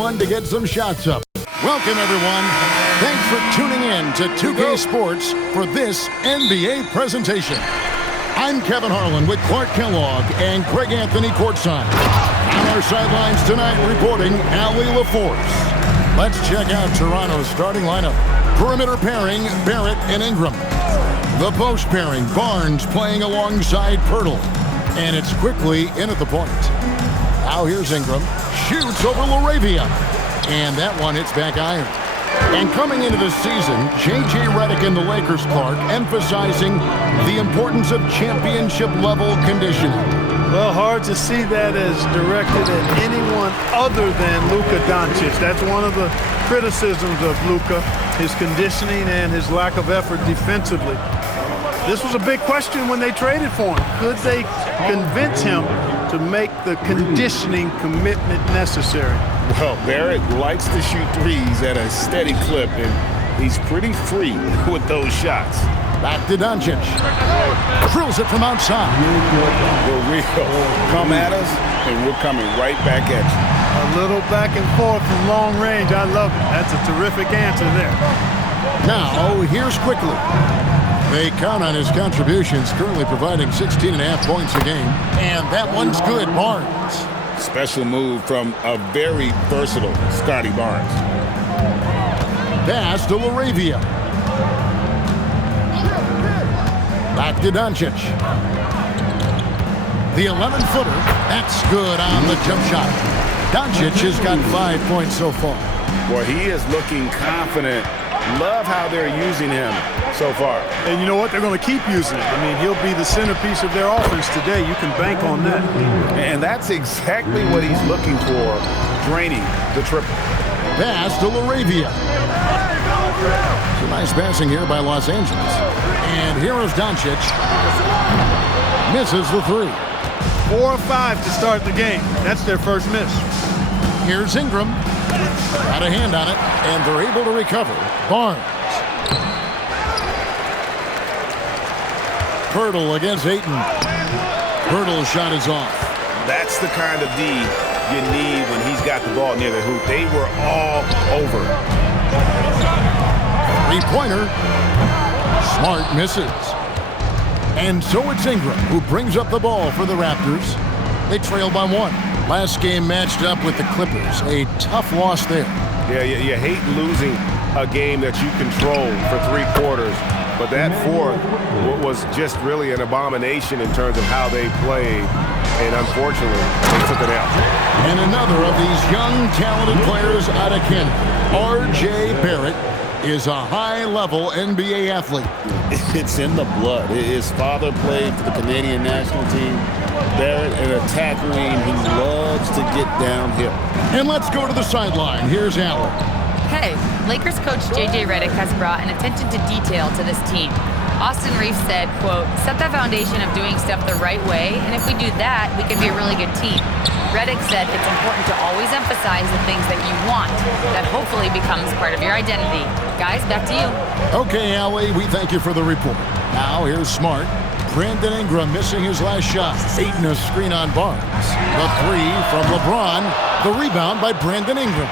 one to get some shots up. Welcome, everyone. Thanks for tuning in to 2K Sports for this NBA presentation. I'm Kevin Harlan with Clark Kellogg and Greg Anthony courtside. On our sidelines tonight, reporting Allie LaForce. Let's check out Toronto's starting lineup. Perimeter pairing, Barrett and Ingram. The post pairing, Barnes playing alongside Poeltl. And it's quickly in at the point. Now here's Ingram. Shoots over LaRavia. And that one hits back iron. And coming into the season, J.J. Redick and the Lakers, Clark, emphasizing the importance of championship-level conditioning. Well, hard to see that as directed at anyone other than Luka Doncic. That's one of the criticisms of Luka, his conditioning and his lack of effort defensively. This was a big question when they traded for him. Could they convince him to make the conditioning commitment necessary? Well, Barrett likes to shoot threes at a steady clip, and he's pretty free with those shots. Back to Doncic. Drills it from outside. We're real. Come at us, and we're coming right back at you. A little back and forth from long range. I love it. That's a terrific answer there. Now, here's Quickly. They count on his contributions, currently providing 16.5 points a game. And that one's good, Barnes. Special move from a very versatile Scotty Barnes. Pass to LaRavia. Back to Doncic. The 11-footer, that's good on the jump shot. Doncic has got 5 points so far. Well, he is looking confident. Love how they're using him so far. And you know what? They're going to keep using it. I mean, he'll be the centerpiece of their offense today. You can bank on that. And that's exactly what he's looking for, draining the triple. Pass to LaRavia. Some nice passing here by Los Angeles. And here is Doncic. Misses the three. 4 of 5 to start the game. That's their first miss. Here's Ingram. Got a hand on it, and they're able to recover. Barnes. Poeltl against Ayton. Poeltl's shot is off. That's the kind of D you need when he's got the ball near the hoop. They were all over. Three-pointer. Smart misses. And so it's Ingram who brings up the ball for the Raptors. They trail by 1. Last game matched up with the Clippers. A tough loss there. Yeah, you hate losing a game that you control for 3 quarters. But that fourth was just really an abomination in terms of how they played. And unfortunately, they took it out. And another of these young, talented players out of Canada, R.J. Barrett, is a high-level NBA athlete. It's in the blood. His father played for the Canadian national team. Barrett, an attack wing, he loves to get downhill. And let's go to the sideline. Here's Allen. Hey, Lakers coach J.J. Redick has brought an attention to detail to this team. Austin Reeves said, quote, set that foundation of doing stuff the right way, and if we do that, we can be a really good team. Redick said it's important to always emphasize the things that you want. That hopefully becomes part of your identity. Guys, back to you. Okay, Allie, we thank you for the report. Now, here's Smart. Brandon Ingram missing his last shot. Ayton a screen on Barnes. The three from LeBron. The rebound by Brandon Ingram.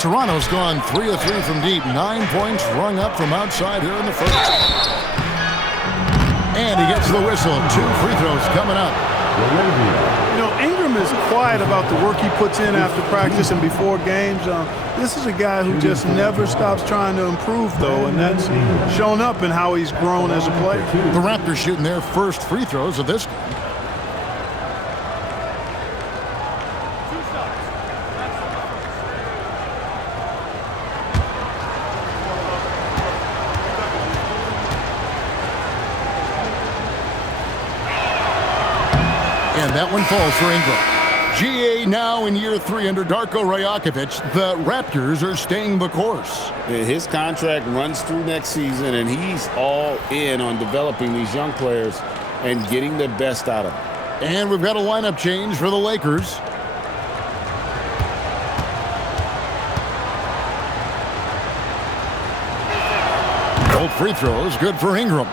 Toronto's gone 3 of 3 from deep. 9 points rung up from outside here in the first. And he gets the whistle. 2 free throws coming up. You know, Ingram is quiet about the work he puts in after practice and before games. This is a guy who just never stops trying to improve, though, and that's shown up in how he's grown as a player. The Raptors shooting their first free throws of this game. And that one falls for Ingram. GA now in year 3 under Darko Rajakovic. The Raptors are staying the course. His contract runs through next season, and he's all in on developing these young players and getting the best out of them. And we've got a lineup change for the Lakers. Both free throws good for Ingram.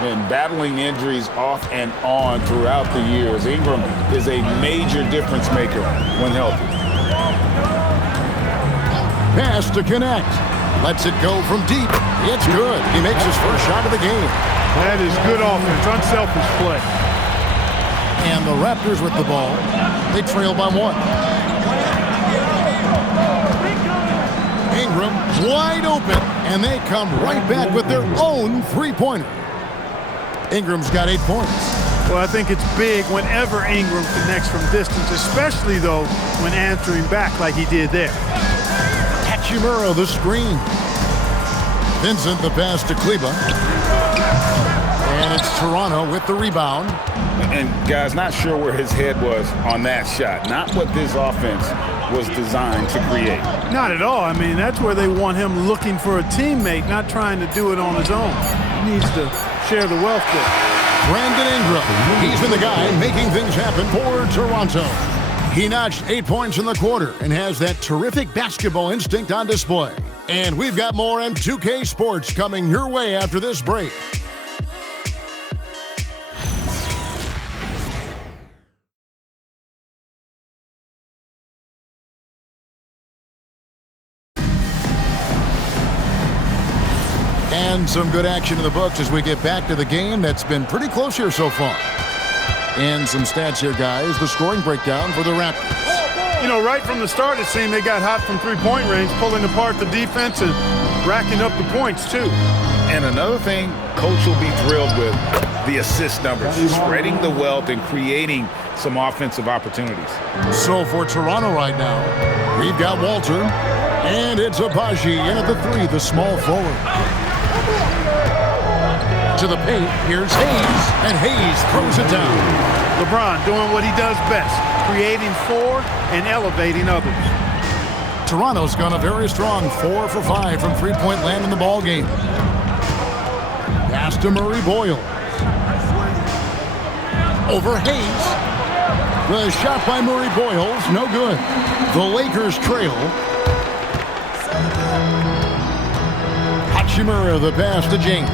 And battling injuries off and on throughout the years, Ingram is a major difference maker when healthy. Pass to connect. Lets it go from deep. It's good. He makes his first shot of the game. That is good offense, unselfish play. And the Raptors with the ball. They trail by 1. Ingram wide open, and they come right back with their own three-pointer. Ingram's got 8 points. Well, I think it's big whenever Ingram connects from distance, especially, though, when answering back like he did there. Hachimura the screen. Vincent the pass to Kleber. And it's Toronto with the rebound. And, guys, not sure where his head was on that shot. Not what this offense was designed to create. Not at all. I mean, that's where they want him looking for a teammate, not trying to do it on his own. He needs to share the wealth there. Brandon Ingram. He's been the guy making things happen for Toronto. He notched 8 points in the quarter and has that terrific basketball instinct on display. And we've got more M2K Sports coming your way after this break. And some good action in the books as we get back to the game that's been pretty close here so far. And some stats here, guys. The scoring breakdown for the Raptors. You know, right from the start, it seemed they got hot from three-point range, pulling apart the defense and racking up the points, too. And another thing, Coach will be thrilled with the assist numbers, spreading the wealth and creating some offensive opportunities. So for Toronto right now, we've got Walter, and it's Agbaji in at the 3, the small forward. To the paint, here's Hayes, and Hayes throws it down. LeBron doing what he does best, creating for and elevating others. Toronto's gone a very strong 4 for 5 from three-point land in the ball game. Pass to Murray Boyle. Over Hayes. The shot by Murray Boyle's no good. The Lakers trail. Hachimura the pass to James.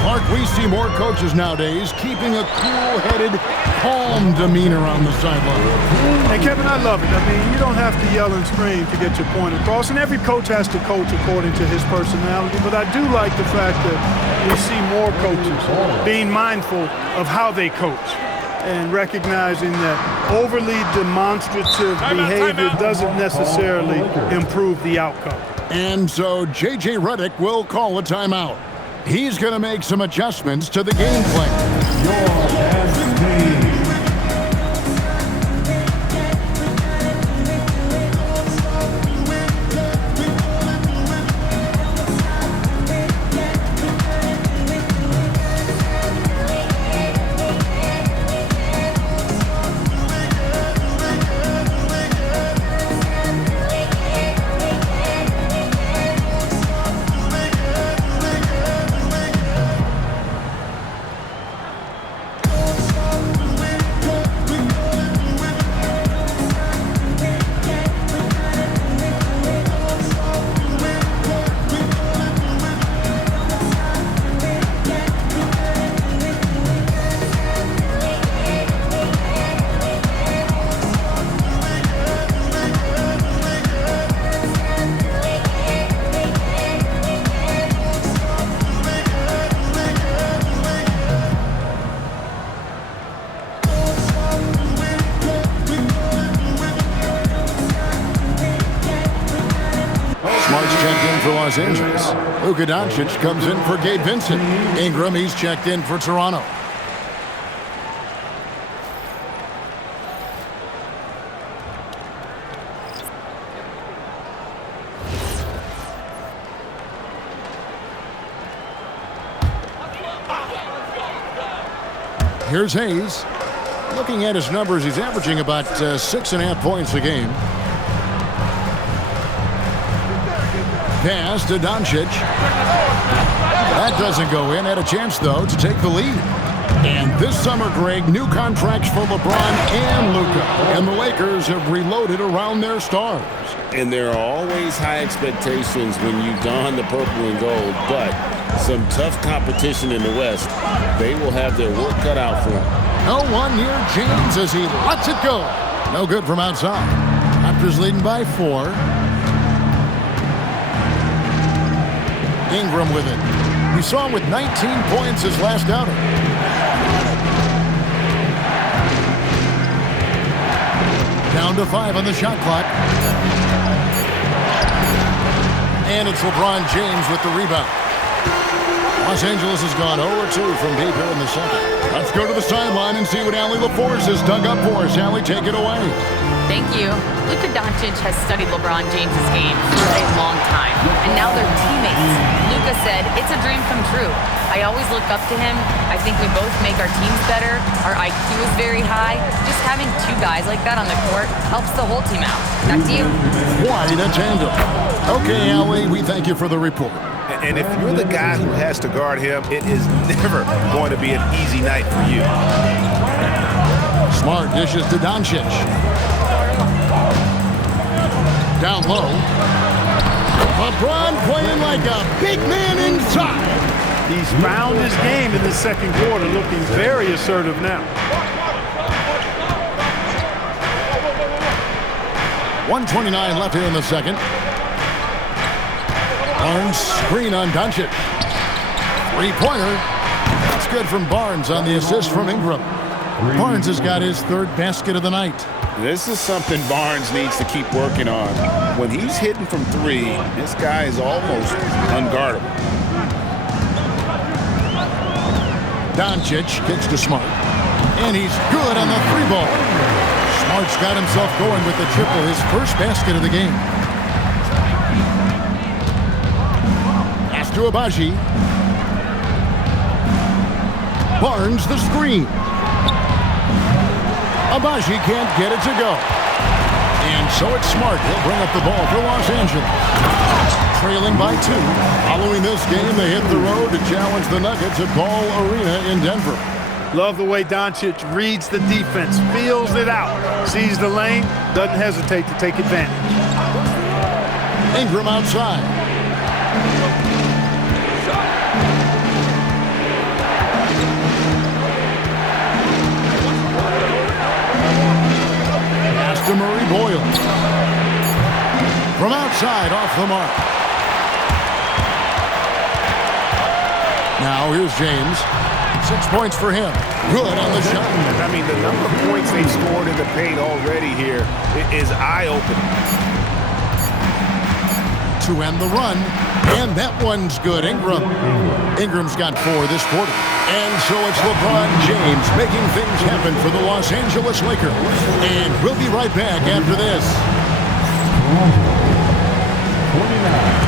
Clark, we see more coaches nowadays keeping a cool-headed, calm demeanor on the sideline. And Kevin, I love it. I mean, you don't have to yell and scream to get your point across, and every coach has to coach according to his personality, but I do like the fact that we see more coaches being mindful of how they coach and recognizing that overly demonstrative behavior doesn't necessarily improve the outcome. And so J.J. Redick will call a timeout. He's going to make some adjustments to the game plan. Los Angeles. Luka Doncic comes in for Gabe Vincent. Ingram, he's checked in for Toronto. Here's Hayes. Looking at his numbers, he's averaging about 6.5 points a game. Pass to Doncic. That doesn't go in. Had a chance, though, to take the lead. And this summer, Greg, new contracts for LeBron and Luka. And the Lakers have reloaded around their stars. And there are always high expectations when you don the purple and gold, but some tough competition in the West. They will have their work cut out for them. No one near James as he lets it go. No good from outside. Raptors leading by 4. Ingram with it. We saw him with 19 points his last outing. Down to 5 on the shot clock. And it's LeBron James with the rebound. Los Angeles has gone 0-2 from deep here in the second. Let's go to the sideline and see what Allie LaForce has dug up for us. Allie, take it away. Thank you. Luka Doncic has studied LeBron James' game for a long time, and now they're teammates. Luka said, "It's a dream come true. I always look up to him. I think we both make our teams better. Our IQ is very high. Just having two guys like that on the court helps the whole team out." Back to you. Quite a tandem. Okay, Allie, we thank you for the report. And if you're the guy who has to guard him, it is never going to be an easy night for you. Smart dishes to Doncic. Down low. LeBron playing like a big man inside. He's found his game in the second quarter, looking very assertive now. 1:29 left here in the second. Barnes screen on Doncic. Three-pointer. That's good from Barnes on the assist from Ingram. Barnes has got his third basket of the night. This is something Barnes needs to keep working on. When he's hitting from 3, this guy is almost unguardable. Doncic kicks to Smart. And he's good on the 3-ball. Smart's got himself going with the triple, his first basket of the game. Pass to Abaji. Barnes the screen. Abaji can't get it to go. And so it's Smart. He'll bring up the ball for Los Angeles. Trailing by 2. Following this game, they hit the road to challenge the Nuggets at Ball Arena in Denver. Love the way Doncic reads the defense, feels it out, sees the lane, doesn't hesitate to take advantage. Ingram outside. Pass to Murray Boyle. From outside, off the mark. Now here's James. 6 points for him. Good on the shot. I mean, the number of points they've scored in the paint already here is eye-opening. To end the run, and that one's good. Ingram's got 4 this quarter. And so it's LeBron James making things happen for the Los Angeles Lakers. And we'll be right back after this. 29.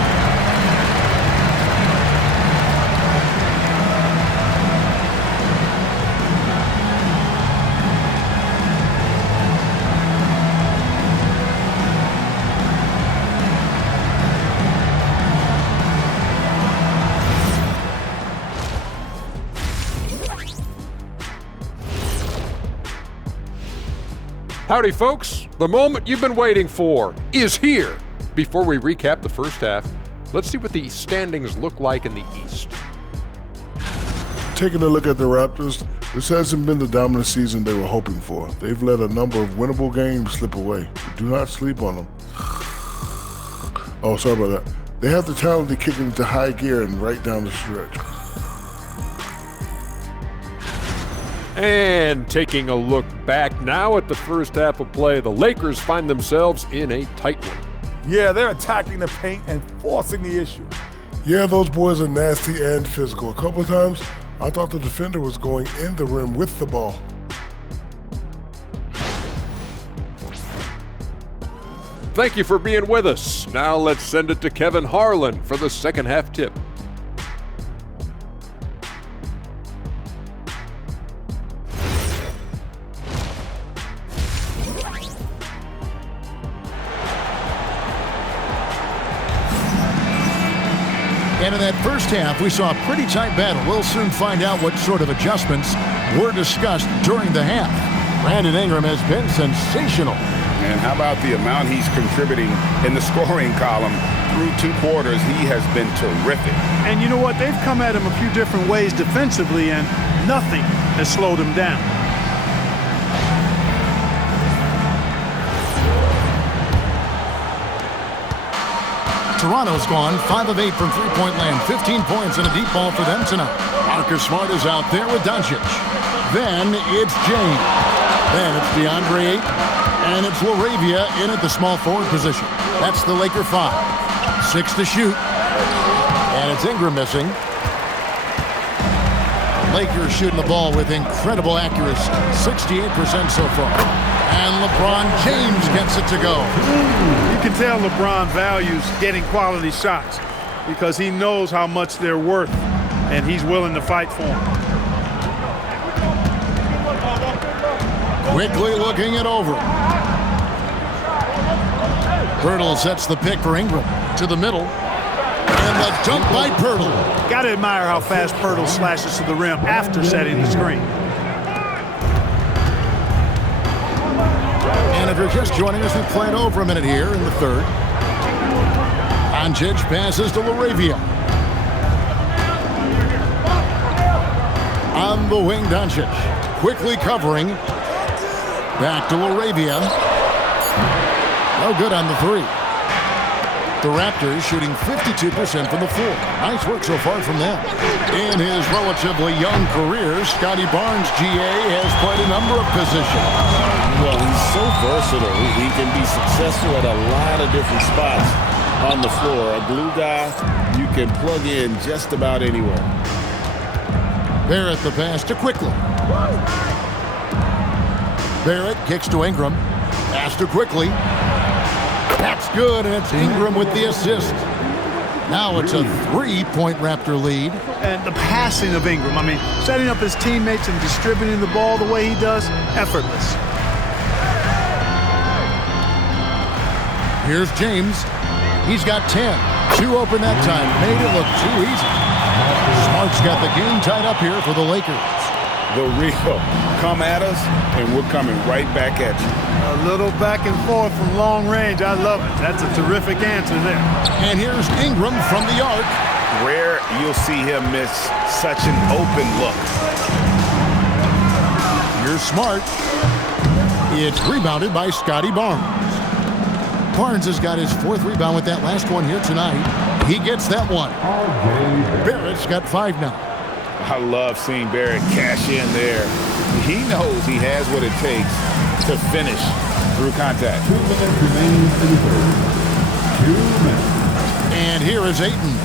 Howdy, folks. The moment you've been waiting for is here. Before we recap the first half, let's see what the standings look like in the East. Taking a look at the Raptors, this hasn't been the dominant season they were hoping for. They've let a number of winnable games slip away. Do not sleep on them. Oh, sorry about that. They have the talent to kick into high gear and right down the stretch. And taking a look back now at the first half of play, the Lakers find themselves in a tight one. Yeah, they're attacking the paint and forcing the issue. Yeah, those boys are nasty and physical. A couple of times, I thought the defender was going in the rim with the ball. Thank you for being with us. Now let's send it to Kevin Harlan for the second half tip. And in that first half, we saw a pretty tight battle. We'll soon find out what sort of adjustments were discussed during the half. Brandon Ingram has been sensational. And how about the amount he's contributing in the scoring column through 2 quarters? He has been terrific. And you know what? They've come at him a few different ways defensively, and nothing has slowed him down. Toronto's gone 5 of 8 from three-point land. 15 points and a deep ball for them tonight. Marcus Smart is out there with Doncic. Then it's James. Then it's DeAndre Ayton. And it's LaRavia in at the small forward position. That's the Laker 5. 6 to shoot. And it's Ingram missing. Lakers shooting the ball with incredible accuracy. 68% so far. And LeBron James gets it to go. You can tell LeBron values getting quality shots because he knows how much they're worth, and he's willing to fight for them. Quickly looking it over. Pirtle sets the pick for Ingram. To the middle. And the dunk by Pirtle. Got to admire how fast Pirtle slashes to the rim after setting the screen. And if you're just joining us, we play it over a minute here in the third. Doncic passes to LaRavia. On the wing, Doncic. Quickly covering. Back to LaRavia. No good on the three. The Raptors shooting 52% from the floor. Nice work so far from them. In his relatively young career, Scotty Barnes, GA, has played a number of positions. Well, he's so versatile. He can be successful at a lot of different spots on the floor. A glue guy you can plug in just about anywhere. Barrett the pass to Quickly. Barrett kicks to Ingram. Pass to Quickly. That's good, and it's Ingram with the assist. Now it's a 3-point Raptor lead. And the passing of Ingram, I mean, setting up his teammates and distributing the ball the way he does, effortless. Here's James. He's got 10. 2 open that time. Made it look too easy. Smart's got the game tied up here for the Lakers. The real. Come at us, and we're coming right back at you. A little back and forth from long range. I love it. That's a terrific answer there. And here's Ingram from the arc. Rare you'll see him miss such an open look. Here's Smart. It's rebounded by Scotty Barnes. Barnes has got his 4th rebound with that last one here tonight. He gets that one. Barrett's got 5 now. I love seeing Barrett cash in there. He knows he has what it takes to finish through contact. 2 minutes remaining in the third. 2 minutes. And here is Ayton.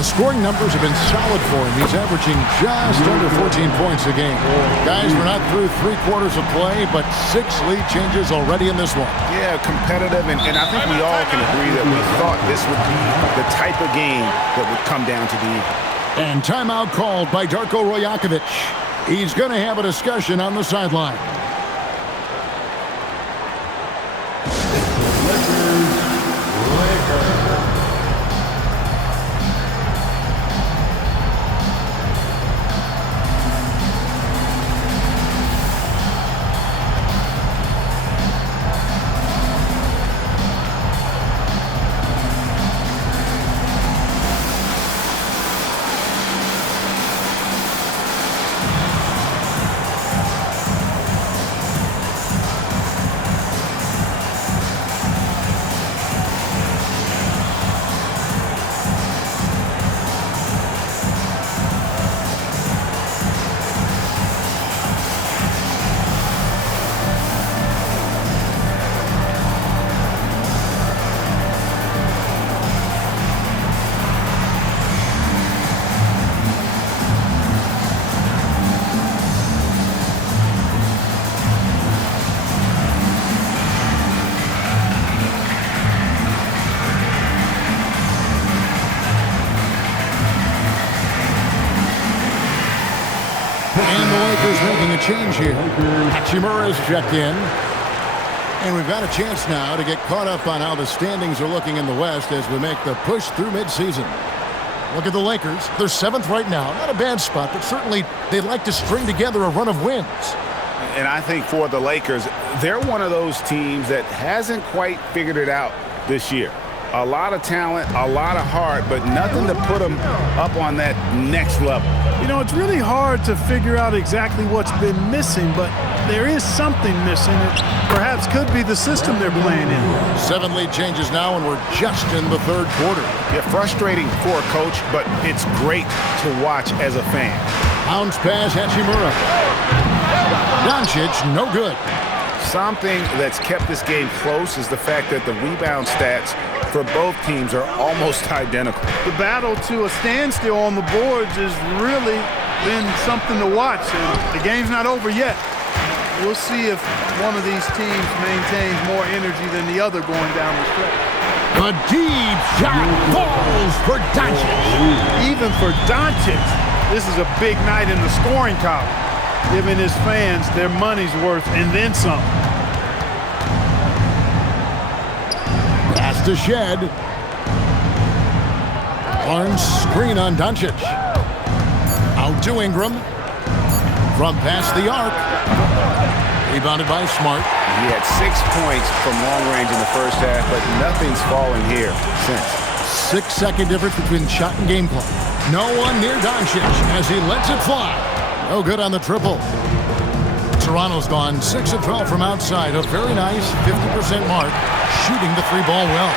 The scoring numbers have been solid for him. He's averaging just under 14 points a game. Guys, we're not through 3 quarters of play, but 6 lead changes already in this one. Yeah, competitive, and I think we all can agree that we thought this would be the type of game that would come down to the end. And timeout called by Darko Rajakovic. He's going to have a discussion on the sideline. And the Lakers making a change here. Hachimura's checked in. And we've got a chance now to get caught up on how the standings are looking in the West as we make the push through midseason. Look at the Lakers. They're 7th right now. Not a bad spot, but certainly they'd like to string together a run of wins. And I think for the Lakers, they're one of those teams that hasn't quite figured it out this year. A lot of talent, a lot of heart, but nothing to put them up on that next level. You know, it's really hard to figure out exactly what's been missing, but there is something missing. It perhaps could be the system they're playing in. 7 lead changes now, and we're just in the third quarter. Yeah, frustrating for a coach, but it's great to watch as a fan. Bounce pass, Hachimura. Doncic, no good. Something that's kept this game close is the fact that the rebound stats for both teams are almost identical. The battle to a standstill on the boards has really been something to watch. And the game's not over yet. We'll see if one of these teams maintains more energy than the other going down the stretch. A deep shot falls for Doncic. Even for Doncic, this is a big night in the scoring column, giving his fans their money's worth and then some. Pass to Shed. Barnes screen on Doncic. Out to Ingram. From past the arc. Rebounded by Smart. He had 6 points from long range in the first half, but nothing's fallen here since. 6-second difference between shot and game clock. No one near Doncic as he lets it fly. No good on the triple. Toronto's gone 6 of 12 from outside. A very nice 50% mark, shooting the 3-ball well.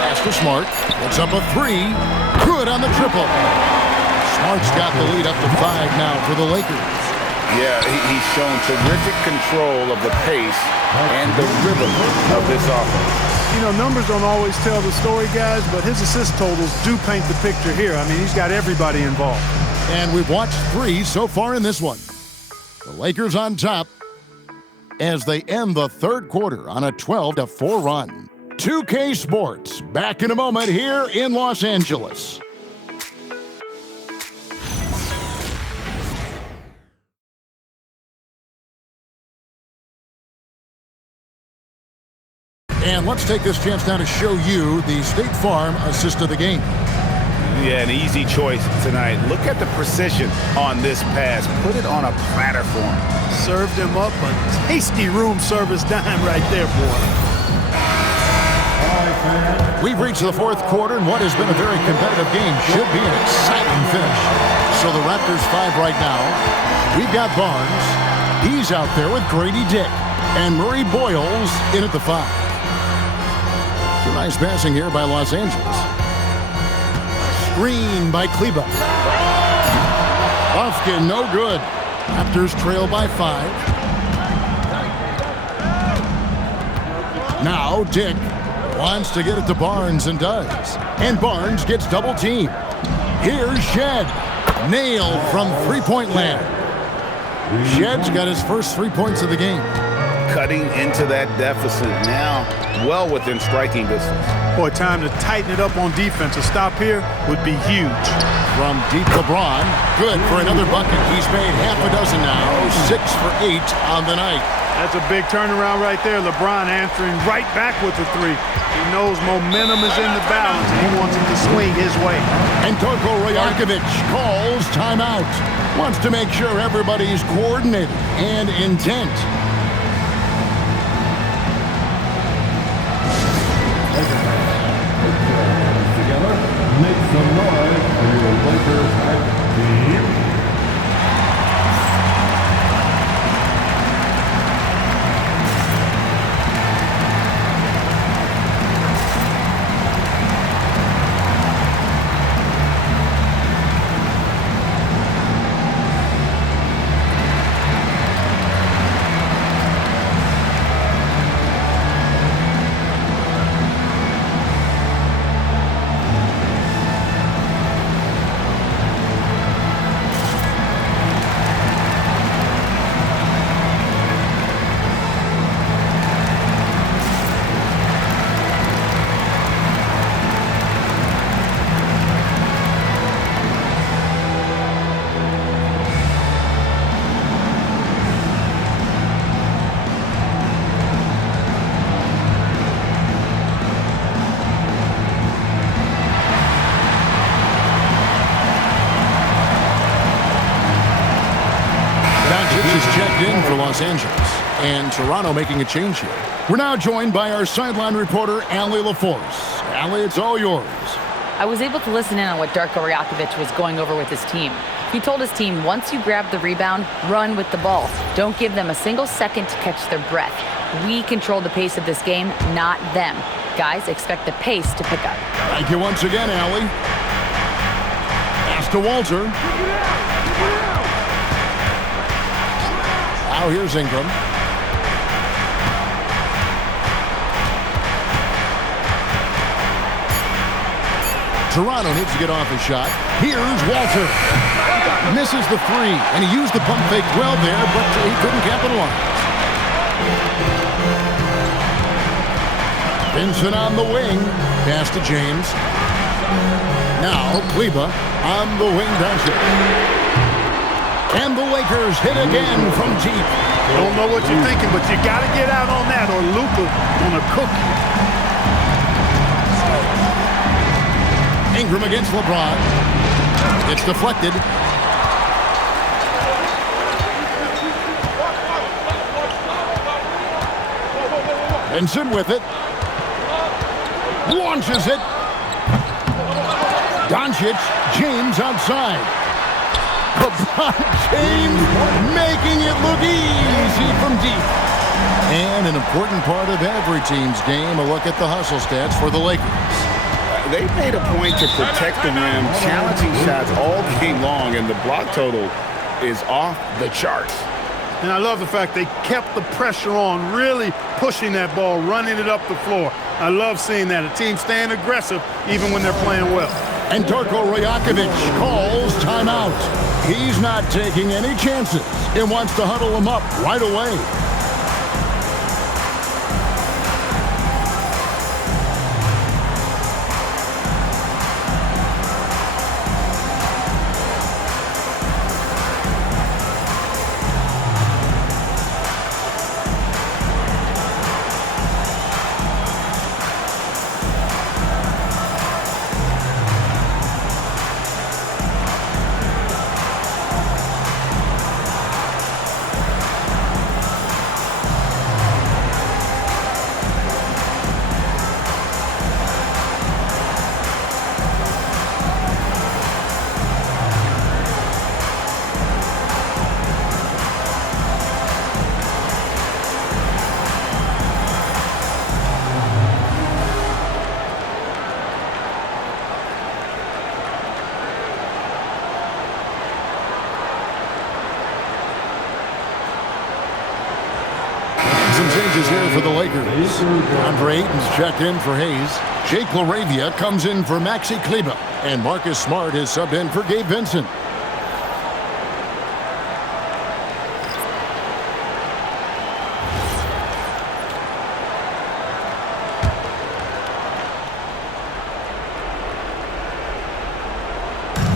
Pass to Smart. Puts up a 3. Good on the triple. Smart's got the lead up to 5 now for the Lakers. Yeah, he's shown terrific control of the pace and the rhythm of this offense. You know, numbers don't always tell the story, guys, but his assist totals do paint the picture here. I mean, he's got everybody involved. And we've watched 3 so far in this one. The Lakers on top as they end the third quarter on a 12-4 run. 2K Sports, back in a moment here in Los Angeles. And let's take this chance now to show you the State Farm assist of the game. Yeah, an easy choice tonight. Look at the precision on this pass. Put it on a platter for him. Served him up a tasty room service dime right there, boy. We've reached the fourth quarter, and what has been a very competitive game should be an exciting finish. So the Raptors 5 right now. We've got Barnes. He's out there with Grady Dick. And Murray Boyles in at the 5. So nice passing here by Los Angeles. Screen by Kleba. Lofkin, no good. Raptors trail by 5. Now Dick wants to get it to Barnes and does. And Barnes gets double teamed. Here's Shed. Nailed from three-point land. Shed's got his first 3 points of the game. Cutting into that deficit now, well within striking distance. Boy, time to tighten it up on defense. A stop here would be huge. From deep, LeBron. Good for another bucket. He's made half a dozen now. 6 for 8 on the night. That's a big turnaround right there. LeBron answering right back with the 3. He knows momentum is in the balance, and he wants it to swing his way. And Torko Rajakovic calls timeout. Wants to make sure everybody's coordinated and intent. Make some noise for your Lakers team. In for Los Angeles, and Toronto making a change here. We're now joined by our sideline reporter, Allie LaForce. Allie, it's all yours. I was able to listen in on what Darko Rajakovic was going over with his team. He told his team, once you grab the rebound, run with the ball. Don't give them a single second to catch their breath. We control the pace of this game, not them. Guys, expect the pace to pick up. Thank you once again, Allie. Pass to Walter. Now here's Ingram. Toronto needs to get off his shot. Here's Walter. Misses the three, and he used the pump fake well there, but he couldn't capitalize. Vincent on the wing. Pass to James. Now Kleber on the wing Doncic. And the Lakers hit again from deep. Don't know what you're thinking, but you got to get out on that or Luka gonna cook you. Ingram against LeBron. It's deflected. Vincent with it. Launches it. Doncic, James outside. LeBron James making it look easy from deep. And an important part of every team's game, a look at the hustle stats for the Lakers. They made a point to protect the rim, challenging shots all game long, and the block total is off the charts. And I love the fact they kept the pressure on, really pushing that ball, running it up the floor. I love seeing that. A team staying aggressive even when they're playing well. And Darko Rajakovic calls timeout. He's not taking any chances and wants to huddle them up right away. Some changes here for the Lakers. Andre Ayton's checked in for Hayes. Jake LaRavia comes in for Maxi Kleber. And Marcus Smart is subbed in for Gabe Vincent.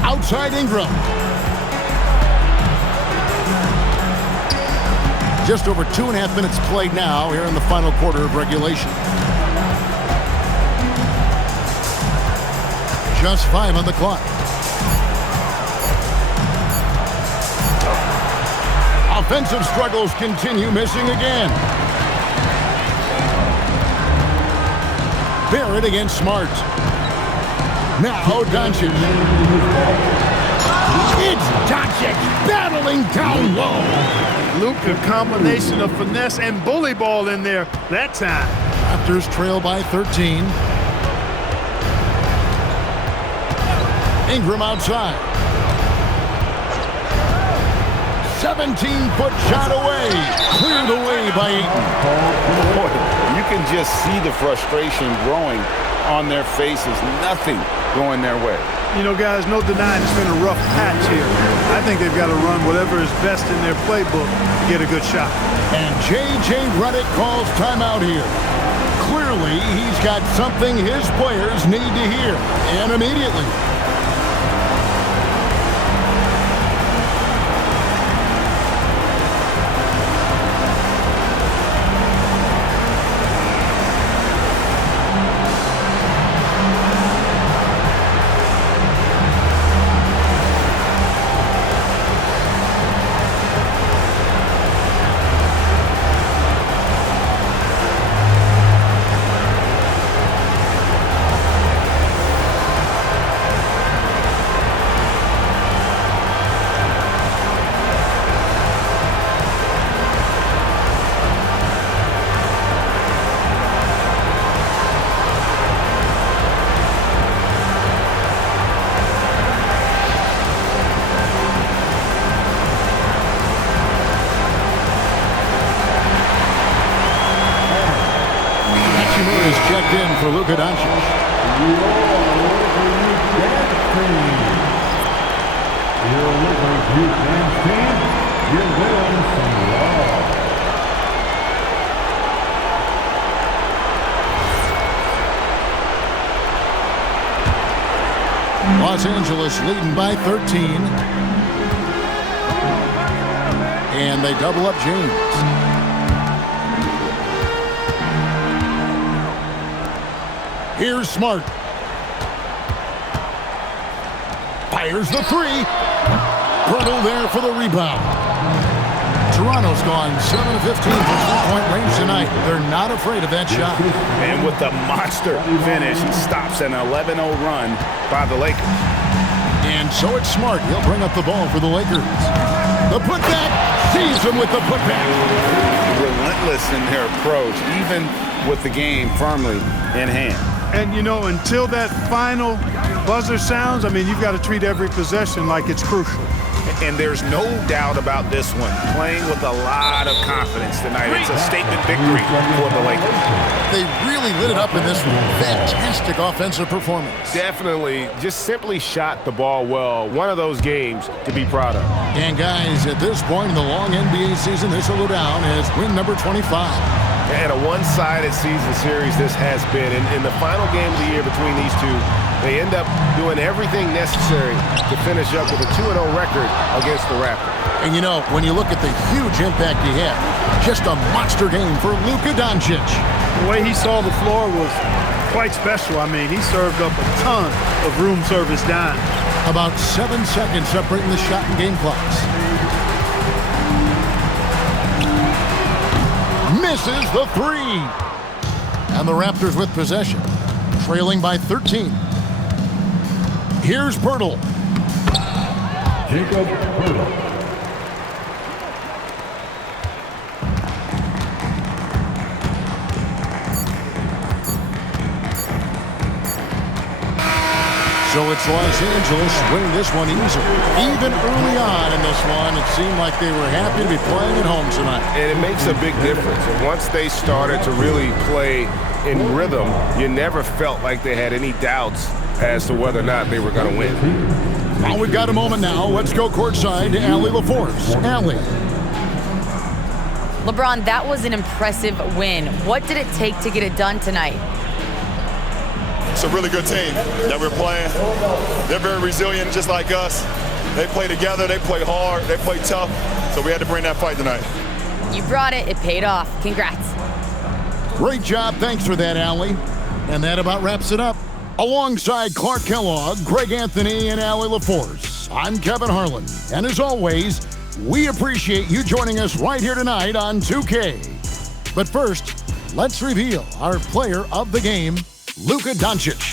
Outside Ingram. Just over 2.5 minutes played now here in the final quarter of regulation. Just 5 on the clock. Offensive struggles continue, missing again. Barrett against Smart. Now Doncic. It's Doncic battling down low. Luka, combination of finesse and bully ball in there that time. Raptors trail by 13. Ingram outside. 17-foot shot away. Cleared away by Ayton. Boy, you can just see the frustration growing on their faces. Nothing going their way. You know, guys, no denying it's been a rough patch here. I think they've got to run whatever is best in their playbook to get a good shot. And J.J. Redick calls timeout here. Clearly, he's got something his players need to hear, and immediately. checked in for Luka Doncic. Los Angeles leading by 13. And they double up James. Here's Smart. Fires the three. Poeltl there for the rebound. Toronto's gone 7 of 15 from three-point range tonight. They're not afraid of that shot. And with the monster finish, he stops an 11-0 run by the Lakers. And so it's Smart. He'll bring up the ball for the Lakers. The putback. Sees him with the putback. Relentless in their approach, even with the game firmly in hand. And, you know, until that final buzzer sounds, I mean, you've got to treat every possession like it's crucial. And there's no doubt about this one. Playing with a lot of confidence tonight. It's a statement victory for the Lakers. They really lit it up in this one. Fantastic offensive performance. Definitely just simply shot the ball well. One of those games to be proud of. And guys, at this point in the long NBA season, this will go down as win number 25. And a one-sided season series this has been. In the final game of the year between these two, they end up doing everything necessary to finish up with a 2-0 record against the Raptors. And you know, when you look at the huge impact he had, just a monster game for Luka Doncic. The way he saw the floor was quite special. I mean, he served up a ton of room service dimes. About 7 seconds separating the shot and game clocks. Misses the three. And the Raptors with possession, trailing by 13. Here's Poeltl. Jakob Poeltl. So it's Los Angeles winning this one easily. Even early on in this one, it seemed like they were happy to be playing at home tonight. And it makes a big difference. And once they started to really play in rhythm, you never felt like they had any doubts as to whether or not they were going to win. Well, we've got a moment now. Let's go courtside to Allie LaForce. Allie. LeBron, that was an impressive win. What did it take to get it done tonight? It's a really good team that we're playing. They're very resilient, just like us. They play together, they play hard, they play tough, so we had to bring that fight tonight. You brought it. It paid off. Congrats. Great job. Thanks for that, Allie. And that about wraps it up. Alongside Clark Kellogg, Greg Anthony, and Allie LaForce, I'm Kevin Harlan. And as always, we appreciate you joining us right here tonight on 2K. But first, let's reveal our player of the game, Luka Doncic.